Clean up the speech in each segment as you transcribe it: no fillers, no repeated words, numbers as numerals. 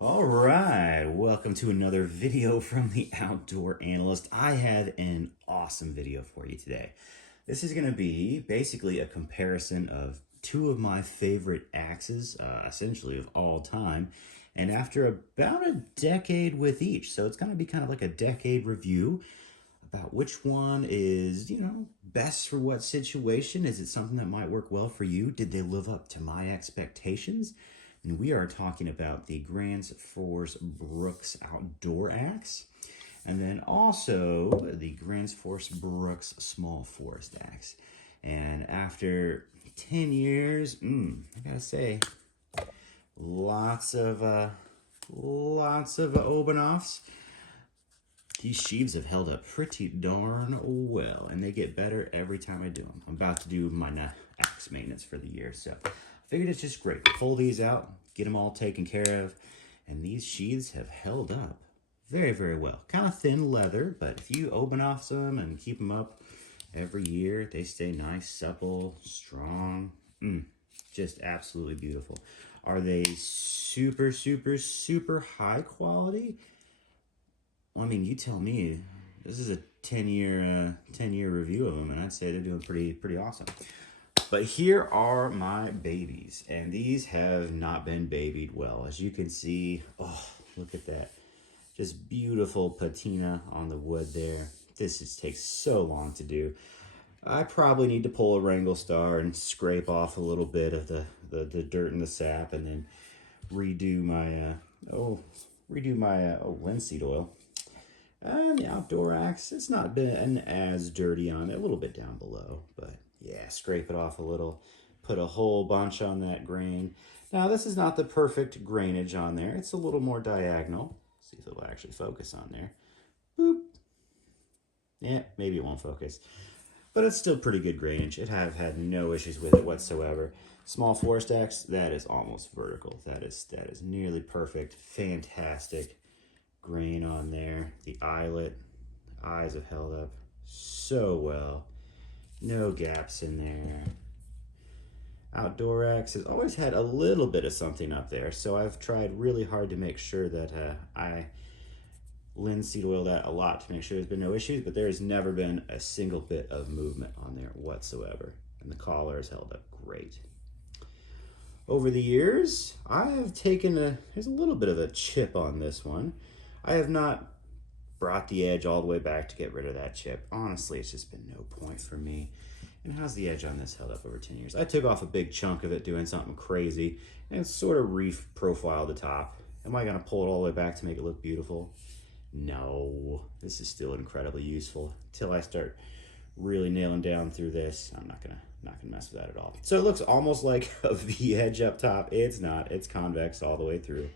All right, welcome to another video from the Outdoor Analyst. I have an awesome video for you today. This is going to be basically a comparison of two of my favorite axes, essentially of all time, and after about a decade with each. So it's going to be kind of like a decade review about which one is, best for what situation. Is it something that might work well for you? Did they live up to my expectations? And we are talking about the Gransfors Bruk's outdoor axe, and then also the Gransfors Bruk's small forest axe. And after 10 years, I gotta say, lots of Obernoffs. These sheaths have held up pretty darn well, and they get better every time I do them. I'm about to do my axe maintenance for the year, so I figured it's just great to pull these out, get them all taken care of, and these sheaths have held up very, very well. Kind of thin leather, but if you open off them and keep them up every year, they stay nice, supple, strong. Just absolutely beautiful. Are they super, super, super high quality? Well, I mean, you tell me. This is a 10-year review of them, and I'd say they're doing pretty awesome. But here are my babies, and these have not been babied well. As you can see, oh, look at that. Just beautiful patina on the wood there. This just takes so long to do. I probably need to pull a wrangle star and scrape off a little bit of the dirt and the sap, and then redo my linseed oil. And the outdoor axe, it's not been as dirty on it, a little bit down below, but yeah, scrape it off a little, put a whole bunch on that grain. Now, this is not the perfect grainage on there. It's a little more diagonal. See if it'll actually focus on there. Boop. Yeah, maybe it won't focus, but it's still pretty good grainage. It have had no issues with it whatsoever. Small forest axe, that is almost vertical. That is nearly perfect. Fantastic grain on there. The eyelet, eyes have held up so well. No gaps in there. Outdoor axe has always had a little bit of something up there, so I've tried really hard to make sure that I linseed oil that a lot to make sure there's been no issues, but there has never been a single bit of movement on there whatsoever, and the collar has held up great. Over the years, I have taken there's a little bit of a chip on this one. I have not brought the edge all the way back to get rid of that chip. Honestly, it's just been no point for me. And how's the edge on this held up over 10 years? I took off a big chunk of it doing something crazy and sort of profiled the top. Am I gonna pull it all the way back to make it look beautiful? No, this is still incredibly useful. Until I start really nailing down through this, I'm not gonna mess with that at all. So it looks almost like a V edge up top. It's not, it's convex all the way through.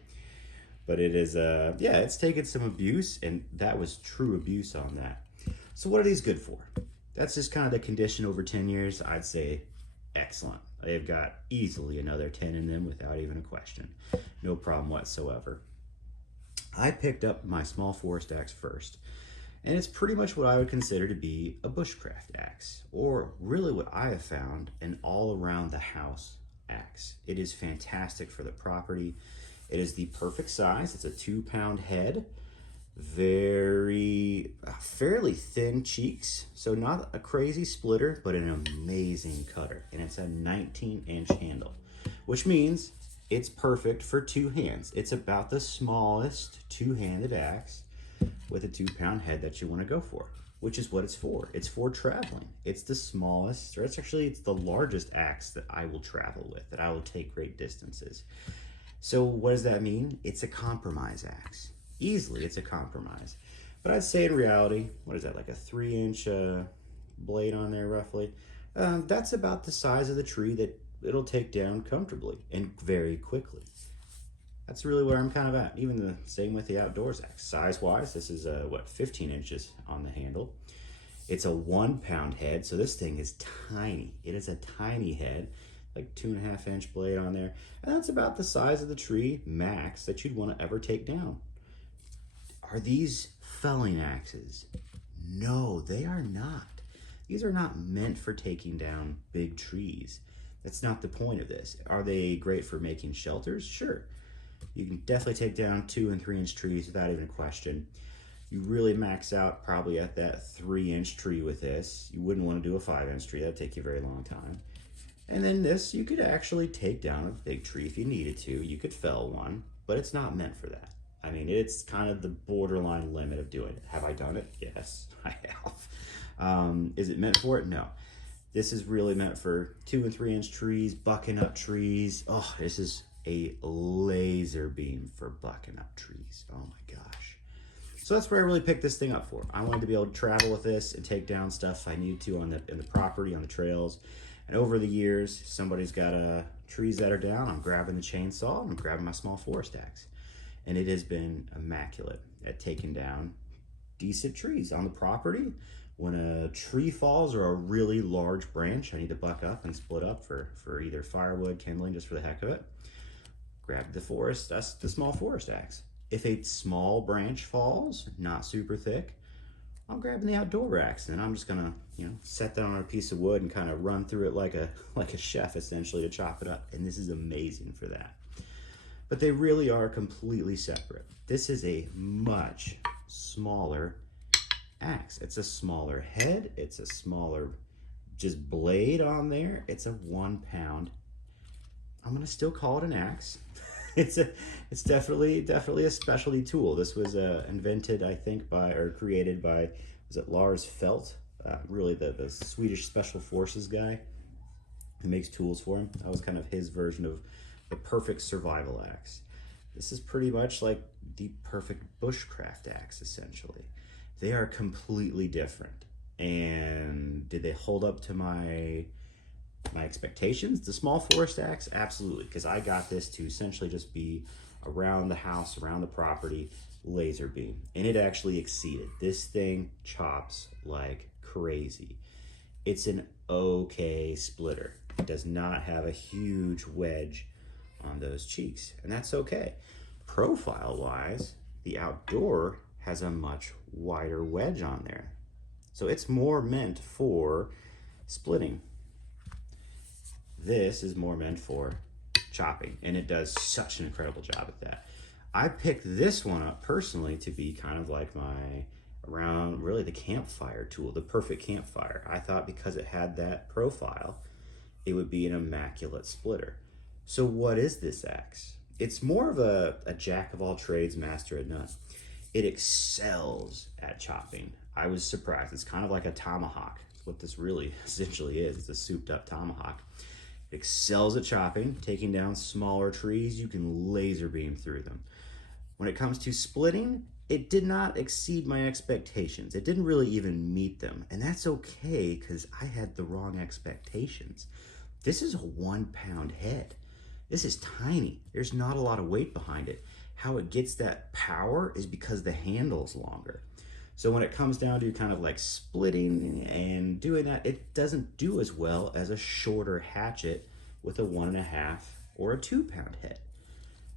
But it is, yeah, it's taken some abuse, and that was true abuse on that. So what are these good for? That's just kind of the condition over 10 years. I'd say excellent. They've got easily another 10 in them without even a question. No problem whatsoever. I picked up my small forest axe first, and it's pretty much what I would consider to be a bushcraft axe, or really what I have found an all around the house axe. It is fantastic for the property. It is the perfect size. It's a 2-pound head, fairly thin cheeks, so not a crazy splitter, but an amazing cutter. And it's a 19-inch handle, which means it's perfect for 2 hands. It's about the smallest two-handed axe with a 2-pound head that you want to go for, which is what it's for. It's for traveling. It's the smallest, or it's the largest axe that I will travel with, that I will take great distances. So what does that mean? It's a compromise axe. Easily, it's a compromise. But I'd say in reality, what is that, like a 3-inch blade on there roughly? That's about the size of the tree that it'll take down comfortably and very quickly. That's really where I'm kind of at. Even the same with the outdoors axe. Size-wise, this is 15 inches on the handle. It's a 1-pound head, so this thing is tiny. It is a tiny head, like 2.5-inch blade on there. And that's about the size of the tree max that you'd want to ever take down. Are these felling axes? No, they are not. These are not meant for taking down big trees. That's not the point of this. Are they great for making shelters? Sure. You can definitely take down 2 and 3 inch trees without even a question. You really max out probably at that 3-inch tree with this. You wouldn't want to do a 5-inch tree, that'd take you a very long time. And then this, you could actually take down a big tree if you needed to. You could fell one, but it's not meant for that. I mean, it's kind of the borderline limit of doing it. Have I done it? Yes, I have. Is it meant for it? No. This is really meant for 2 and 3 inch trees, bucking up trees. Oh, this is a laser beam for bucking up trees. Oh my gosh. So that's what I really picked this thing up for. I wanted to be able to travel with this and take down stuff I need to in the property, on the trails. And over the years, somebody's got trees that are down, I'm grabbing the chainsaw, I'm grabbing my small forest axe. And it has been immaculate at taking down decent trees on the property. When a tree falls or a really large branch, I need to buck up and split up for either firewood, kindling, just for the heck of it. Grab the small forest axe. If a small branch falls, not super thick, I'm grabbing the outdoor axe, and I'm just gonna, set that on a piece of wood and kind of run through it like a chef, essentially, to chop it up. And this is amazing for that. But they really are completely separate. This is a much smaller axe. It's a smaller head. It's a smaller just blade on there. It's a 1 pound. I'm gonna still call it an axe. It's definitely a specialty tool. This was invented, I think, created by, was it Lars Felt? Really the Swedish Special Forces guy who makes tools for him. That was kind of his version of the perfect survival axe. This is pretty much like the perfect bushcraft axe, essentially. They are completely different. And did they hold up to my expectations? The small forest axe, absolutely, because I got this to essentially just be around the house, around the property, laser beam, and it actually exceeded. This thing chops like crazy. It's an okay splitter. It does not have a huge wedge on those cheeks, and that's okay. Profile wise, the outdoor has a much wider wedge on there, so it's more meant for splitting. This is more meant for chopping, and it does such an incredible job at that. I picked this one up personally to be kind of like really the campfire tool, the perfect campfire. I thought because it had that profile, it would be an immaculate splitter. So what is this axe? It's more of a jack of all trades, master of none. It excels at chopping. I was surprised. It's kind of like a tomahawk. It's what this really essentially is. It's a souped up tomahawk. Excels at chopping, taking down smaller trees. You can laser beam through them. When it comes to splitting, it did not exceed my expectations. It didn't really even meet them, and that's okay because I had the wrong expectations. This is a 1 pound head. This is tiny. There's not a lot of weight behind it. How it gets that power is because the handle's longer. So when it comes down to kind of like splitting and doing that, it doesn't do as well as a shorter hatchet with a 1.5 or a 2 pound head.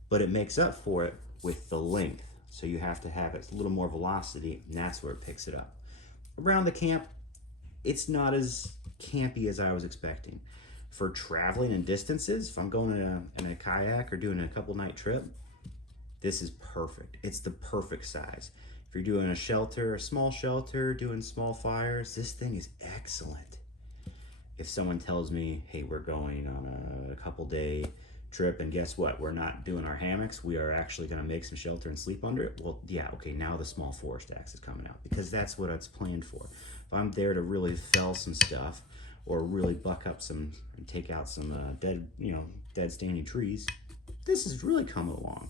But it makes up for it with the length. So you have to have it a little more velocity, and that's where it picks it up. Around the camp, it's not as campy as I was expecting. For traveling and distances, if I'm going in a kayak or doing a couple night trip, this is perfect. It's the perfect size. If you're doing a small shelter, doing small fires, this thing is excellent. If someone tells me, hey, we're going on a couple day trip, and guess what? We're not doing our hammocks. We are actually gonna make some shelter and sleep under it. Well, yeah, okay, now the small forest axe is coming out because that's what it's planned for. If I'm there to really fell some stuff or really buck up and take out some dead standing trees, this is really coming along.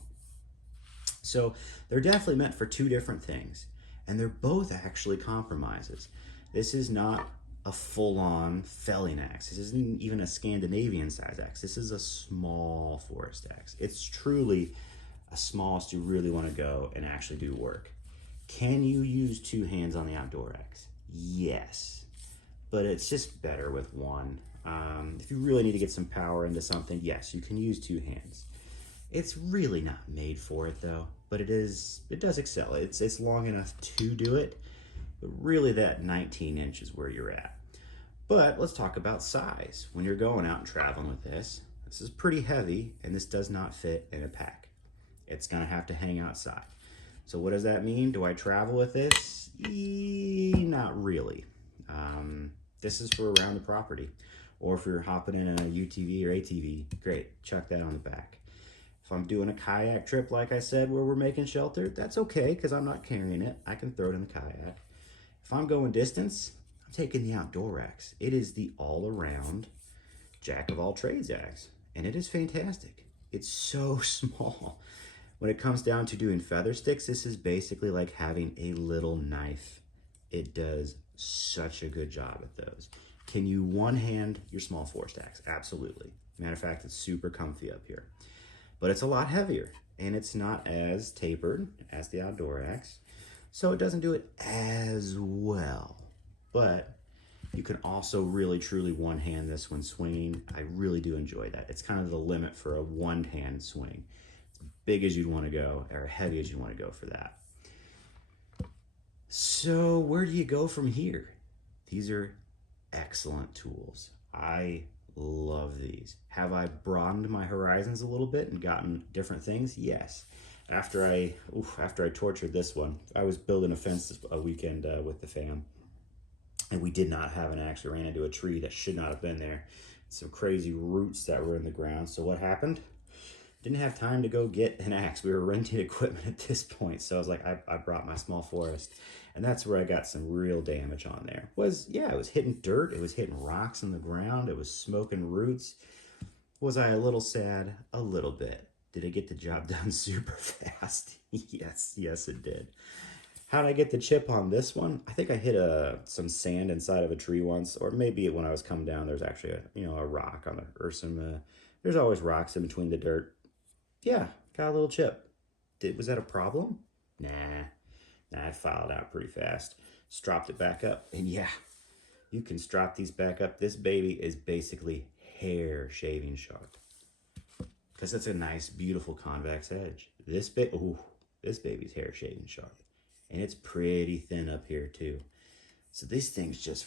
So they're definitely meant for two different things, and they're both actually compromises. This is not a full-on felling axe. This isn't even a Scandinavian size axe. This is a small forest axe. It's truly a smallest you really want to go and actually do work. Can you use 2 hands on the outdoor axe? Yes, but it's just better with one. If you really need to get some power into something, yes, you can use 2 hands. It's really not made for it though, but it does excel. It's long enough to do it, but really that 19 inch is where you're at. But let's talk about size. When you're going out and traveling with this is pretty heavy, and this does not fit in a pack. It's gonna have to hang outside. So what does that mean? Do I travel with this? Not really. This is for around the property. Or if you're hopping in a UTV or ATV, great, chuck that on the back. If I'm doing a kayak trip, like I said, where we're making shelter, that's okay because I'm not carrying it. I can throw it in the kayak. If I'm going distance, I'm taking the outdoor axe. It is the all-around jack of all trades axe, and it is fantastic. It's so small. When it comes down to doing feather sticks, this is basically like having a little knife. It does such a good job at those. Can you one-hand your small forest axe? Absolutely. Matter of fact, it's super comfy up here. But it's a lot heavier, and it's not as tapered as the outdoor axe, so it doesn't do it as well. But you can also really truly one-hand this when swinging. I really do enjoy that. It's kind of the limit for a one-hand swing. As big as you'd want to go, or heavy as you want to go for that. So where do you go from here? These are excellent tools. I love these. Have I broadened my horizons a little bit and gotten different things? Yes. After I tortured this one, I was building a fence a weekend with the fam, and we did not have an axe. We ran into a tree that should not have been there. Some crazy roots that were in the ground. So what happened? Didn't have time to go get an axe. We were renting equipment at this point. So I was like, I brought my small forest. And that's where I got some real damage on there. It was hitting dirt. It was hitting rocks in the ground. It was smoking roots. Was I a little sad? A little bit. Did it get the job done super fast? Yes, it did. How did I get the chip on this one? I think I hit some sand inside of a tree once, or maybe when I was coming down, there's actually a rock on the, or some, there's always rocks in between the dirt. Yeah, got a little chip. Was that a problem? Nah, I filed out pretty fast. Stropped it back up, and yeah, you can strop these back up. This baby is basically hair shaving sharp because it's a nice, beautiful convex edge. This baby's hair shaving sharp, and it's pretty thin up here too. So these things just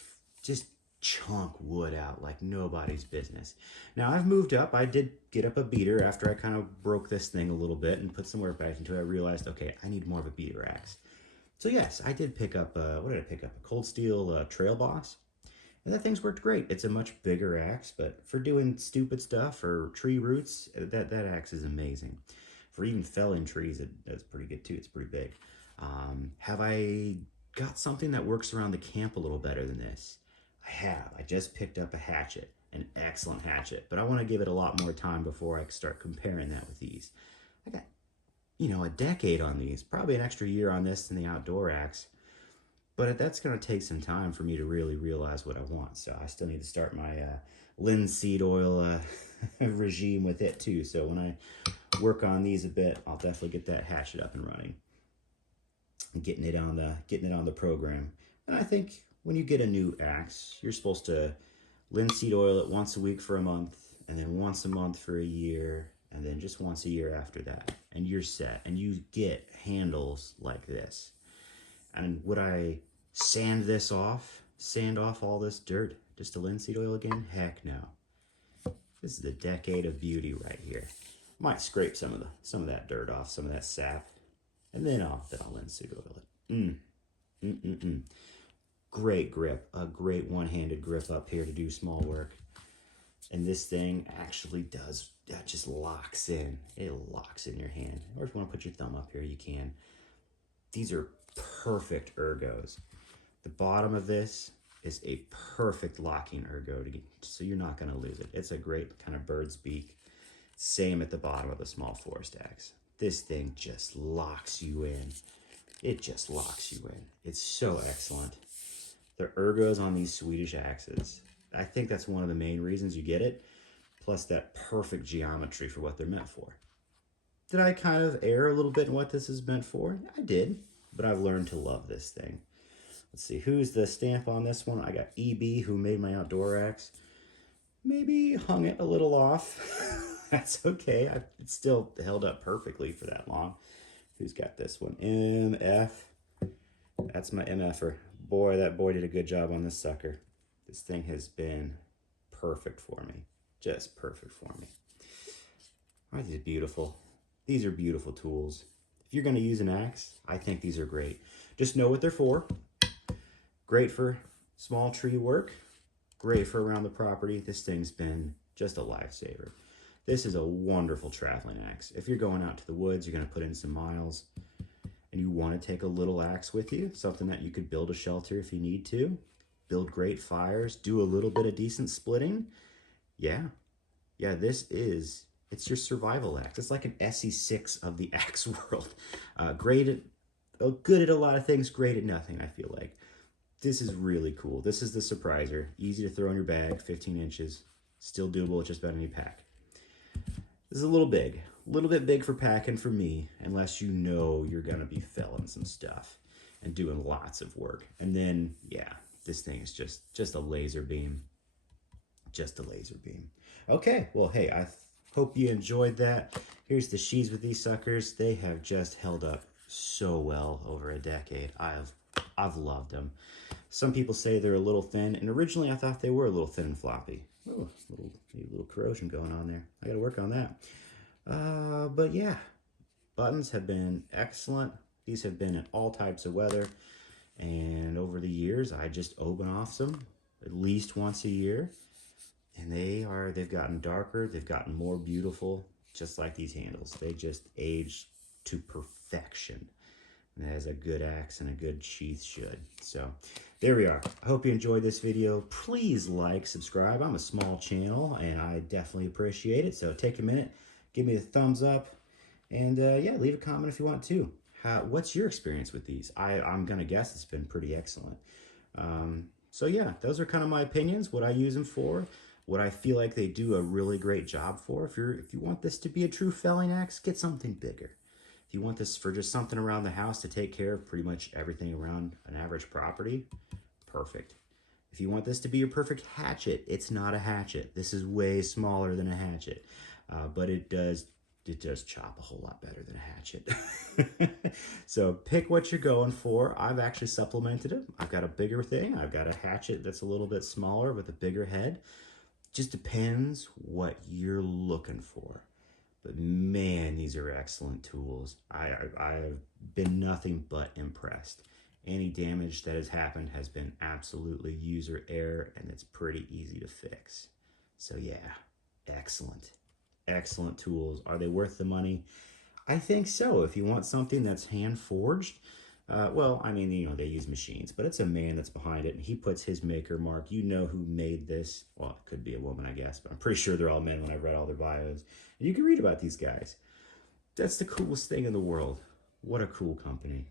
chunk wood out like nobody's business. Now I've moved up. I did get up a beater after I kind of broke this thing a little bit and put some work back into it. I realized, okay, I need more of a beater axe. So yes, I did pick up, what did I pick up? A Cold Steel Trail Boss. And that thing's worked great. It's a much bigger axe, but for doing stupid stuff or tree roots, that axe is amazing. For even felling trees, that's pretty good too. It's pretty big. Have I got something that works around the camp a little better than this? I have. I just picked up a hatchet, an excellent hatchet, but I want to give it a lot more time before I start comparing that with these. I got, a decade on these, probably an extra year on this than the outdoor axe, but that's going to take some time for me to really realize what I want. So I still need to start my linseed oil regime with it too. So when I work on these a bit, I'll definitely get that hatchet up and running, and getting it on the program. And I think when you get a new axe, you're supposed to linseed oil it once a week for a month, and then once a month for a year, and then just once a year after that, and you're set, and you get handles like this. And would I sand off all this dirt just to linseed oil again? Heck no. This is a decade of beauty right here. Might scrape some of that dirt off, some of that sap, and then I'll linseed oil it. Great grip, a great one-handed grip up here to do small work. And this thing actually just locks in. It locks in your hand. Or if you want to put your thumb up here, you can. These are perfect ergos. The bottom of this is a perfect locking ergo, so you're not going to lose it. It's a great kind of bird's beak. Same at the bottom of the small forest axe. This thing just locks you in. It just locks you in. It's so excellent. The ergos on these Swedish axes, I think that's one of the main reasons you get it, plus that perfect geometry for what they're meant for. Did I kind of err a little bit in what this is meant for? I did, but I've learned to love this thing. Let's see, who's the stamp on this one? I got EB, who made my outdoor axe. Maybe hung it a little off. That's okay. It still held up perfectly for that long. Who's got this one? MF. That's my MFer. Boy, that boy did a good job on this sucker. This thing has been perfect for me. Just perfect for me. Aren't these beautiful? These are beautiful tools. If you're going to use an axe, I think these are great. Just know what they're for. Great for small tree work. Great for around the property. This thing's been just a lifesaver. This is a wonderful traveling axe. If you're going out to the woods, you're going to put in some miles, and you want to take a little axe with you, something that you could build a shelter if you need to, build great fires, do a little bit of decent splitting. Yeah, it's your survival axe. It's like an SE6 of the axe world. Good at a lot of things, great at nothing, I feel like. This is really cool. This is the Surpriser. Easy to throw in your bag, 15 inches. Still doable with just about any pack. This is a little bit big for packing for me, unless you know you're gonna be felling some stuff and doing lots of work. And then, yeah, this thing is just a laser beam. Just a laser beam. Okay, well, hey, I hope you enjoyed that. Here's the sheaths with these suckers. They have just held up so well over a decade. I've loved them. Some people say they're a little thin, and originally I thought they were a little thin and floppy. Oh, little corrosion going on there. I gotta work on that. But yeah, buttons have been excellent. These have been in all types of weather, and over the years, I just open off them at least once a year, and they've gotten darker, they've gotten more beautiful, just like these handles. They just age to perfection. As a good axe and a good sheath should. So there we are. I hope you enjoyed this video. Please like, subscribe. I'm a small channel and I definitely appreciate it. So take a minute, give me a thumbs up, and yeah, leave a comment if you want to. What's your experience with these? I'm gonna guess it's been pretty excellent. So yeah, those are kind of my opinions, what I use them for, what I feel like they do a really great job for. If you want this to be a true felling axe, get something bigger. If you want this for just something around the house to take care of pretty much everything around an average property, perfect. If you want this to be your perfect hatchet, it's not a hatchet. This is way smaller than a hatchet, but it does chop a whole lot better than a hatchet. So pick what you're going for. I've actually supplemented it. I've got a bigger thing. I've got a hatchet that's a little bit smaller with a bigger head. Just depends what you're looking for. But man, these are excellent tools. I've been nothing but impressed. Any damage that has happened has been absolutely user error, and it's pretty easy to fix. So yeah, excellent. Excellent tools. Are they worth the money? I think so. If you want something that's hand forged, well, I mean, they use machines, but it's a man that's behind it, and he puts his maker mark. You know who made this. Well, it could be a woman, I guess, but I'm pretty sure they're all men when I read all their bios. And you can read about these guys. That's the coolest thing in the world. What a cool company.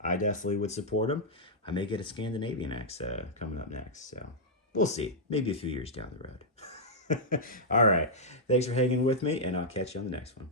I definitely would support them. I may get a Scandinavian axe coming up next, so we'll see. Maybe a few years down the road. All right. Thanks for hanging with me, and I'll catch you on the next one.